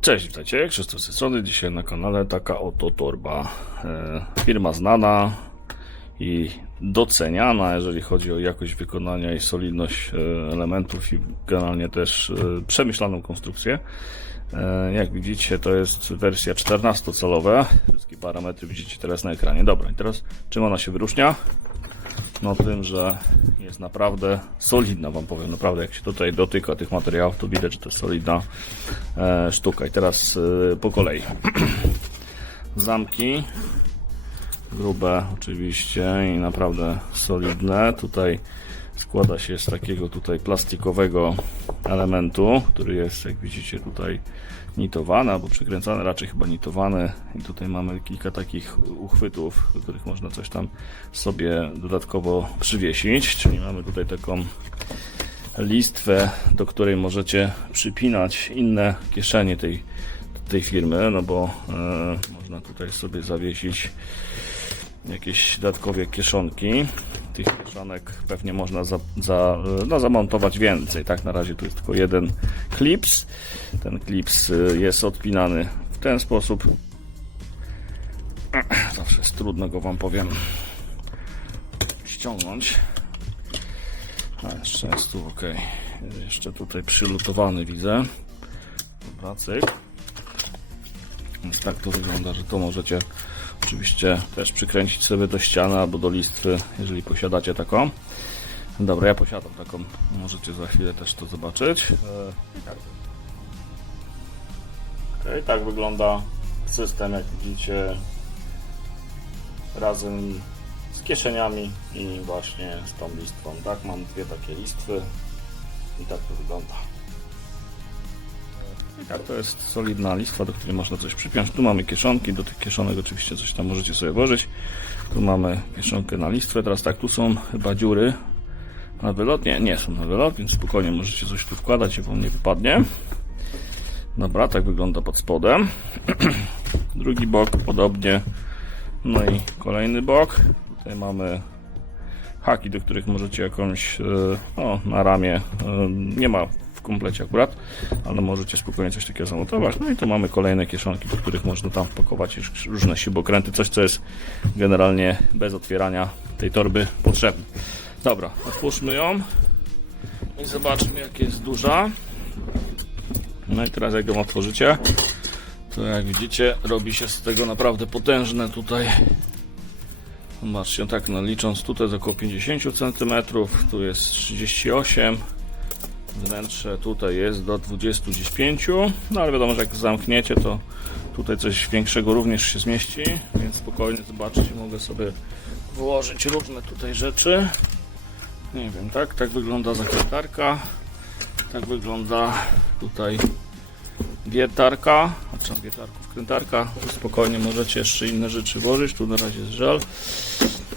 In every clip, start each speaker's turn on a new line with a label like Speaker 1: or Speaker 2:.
Speaker 1: Cześć, witajcie, Krzysztof z tej strony. Dzisiaj na kanale taka oto torba. E, firma znana i doceniana, jeżeli chodzi o jakość wykonania i solidność e, elementów i generalnie też e, przemyślaną konstrukcję. Jak widzicie, to jest wersja 14-calowa. Wszystkie parametry widzicie teraz na ekranie. Dobra, i teraz czym ona się wyróżnia? No tym, że jest naprawdę solidna, wam powiem, naprawdę jak się tutaj dotyka tych materiałów, to widać, że to jest solidna e, sztuka. I teraz e, po kolei. Zamki grube oczywiście i naprawdę solidne. Tutaj składa się z takiego tutaj plastikowego elementu, który jest, jak widzicie, tutaj nitowany albo przykręcany, raczej chyba nitowany. I tutaj mamy kilka takich uchwytów, do których można coś tam sobie dodatkowo przywiesić. Czyli mamy tutaj taką listwę, do której możecie przypinać inne kieszenie tej, tej firmy, no bo e, można tutaj sobie zawiesić jakieś dodatkowe kieszonki. Tych kieszonek pewnie można za, za, no, zamontować więcej. Tak, na razie tu jest tylko jeden klips. Ten klips y, jest odpinany w ten sposób. Zawsze jest trudno go Wam powiem ściągnąć. A jeszcze jest tu ok. Jeszcze tutaj przylutowany widzę. Dobra, cyk. Więc tak to wygląda, że to możecie oczywiście też przykręcić sobie do ściany albo do listwy, jeżeli posiadacie taką. Dobra, ja posiadam taką, możecie za chwilę też to zobaczyć. Okay, tak wygląda system, jak widzicie, razem z kieszeniami i właśnie z tą listwą. Tak, mam dwie takie listwy i tak to wygląda. Tak, to jest solidna listwa, do której można coś przypiąć. Tu mamy kieszonki, do tych kieszonek oczywiście coś tam możecie sobie włożyć. Tu mamy kieszonkę na listwę. Teraz tak, tu są chyba dziury na wylot. Nie, nie są na wylot, więc spokojnie możecie coś tu wkładać i wam nie wypadnie. Dobra, tak wygląda pod spodem. Drugi bok podobnie. No i kolejny bok. Tutaj mamy haki, do których możecie jakąś, e, o, na ramię, e, nie ma komplecie akurat, ale możecie spokojnie coś takiego zamontować. No i tu mamy kolejne kieszonki, do których można tam wpakować różne śrubokręty, coś co jest generalnie bez otwierania tej torby potrzebne. Dobra, otwórzmy ją i zobaczmy jak jest duża. No i teraz jak ją otworzycie, to jak widzicie robi się z tego naprawdę potężne tutaj Zobaczcie, tak no, licząc tutaj jest około 50 cm, tu jest 38 wnętrze tutaj jest do 25 no ale wiadomo, że jak zamkniecie to tutaj coś większego również się zmieści więc spokojnie zobaczcie, mogę sobie włożyć różne tutaj rzeczy nie wiem, tak, tak wygląda zakrętarka tak wygląda tutaj wiertarka, znaczy wiertarków, krętarka, tu spokojnie możecie jeszcze inne rzeczy włożyć, tu na razie jest żel.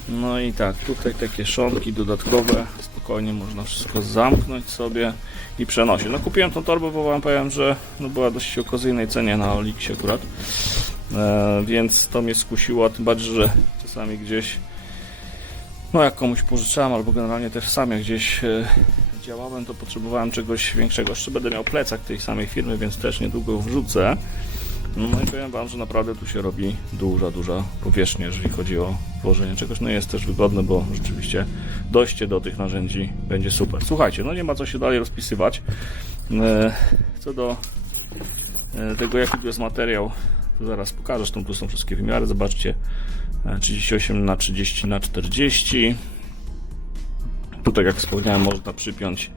Speaker 1: No i tak, tutaj te kieszonki dodatkowe, spokojnie można wszystko zamknąć sobie i przenosić. No kupiłem tą torbę, bo wam powiem, że no była dość okazyjnej cenie na Oliksie akurat, e, więc to mnie skusiło, tym bardziej, że czasami gdzieś no jak komuś pożyczałem, albo generalnie też sam jak gdzieś e, działałem, to potrzebowałem czegoś większego. Jeszcze będę miał plecak tej samej firmy, więc też niedługo wrzucę. No i powiem Wam, że naprawdę tu się robi duża, duża powierzchnia, jeżeli chodzi o włożenie czegoś. No jest też wygodne, bo rzeczywiście dojście do tych narzędzi będzie super. Słuchajcie, no nie ma co się dalej rozpisywać. E, Co do e, tego, jaki tu jest materiał, to zaraz pokażę. Zresztą tu są wszystkie wymiary. Zobaczcie, e, 38 na 30 na 40 Tutaj, jak wspomniałem, można przypiąć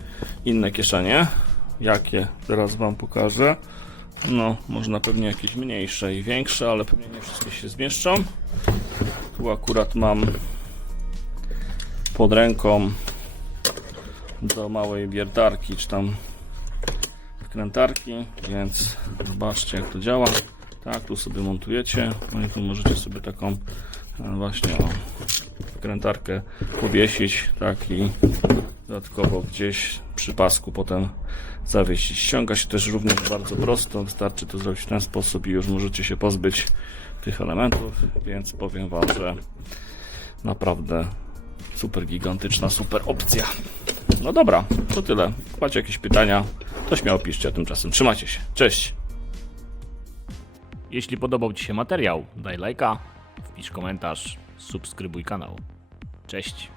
Speaker 1: inne kieszenie. Jakie? Teraz Wam pokażę. No, można pewnie jakieś mniejsze i większe, ale pewnie nie wszystkie się zmieszczą. Tu akurat mam pod ręką do małej wiertarki, czy tam wkrętarki, więc zobaczcie jak to działa. Tak, tu sobie montujecie, no i tu możecie sobie taką e, właśnie o, wkrętarkę powiesić, tak i dodatkowo gdzieś przy pasku potem zawiesić. Ściąga się też również bardzo prosto, wystarczy to zrobić w ten sposób i już możecie się pozbyć tych elementów, więc powiem Wam, że naprawdę super gigantyczna, super opcja. No dobra, to tyle. Macie jakieś pytania, to śmiało piszcie, a tymczasem trzymajcie się. Cześć!
Speaker 2: Jeśli podobał Ci się materiał, daj lajka, wpisz komentarz, subskrybuj kanał. Cześć!